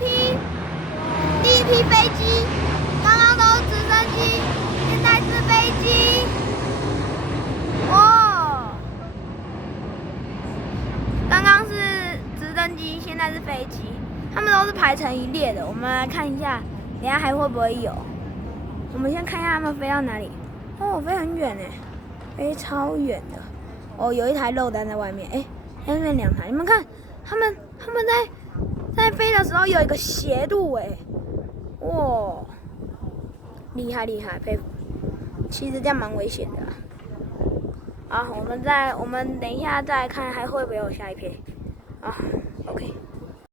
第一批飞机，刚刚都是直升机，现在是飞机。哇！刚刚是直升机，现在是飞机，他们都是排成一列的。我们来看一下，等一下还会不会有？我们先看一下他们飞到哪里。哦，飞很远哎，飞超远的。哦，有一台漏单在外面，哎，那边2台，你们看，他们在飞的时候有一个斜度哎，哇，厉害厉害，佩服。其实这样蛮危险的。好，我们等一下再看还会不会有下一批。啊 ，OK。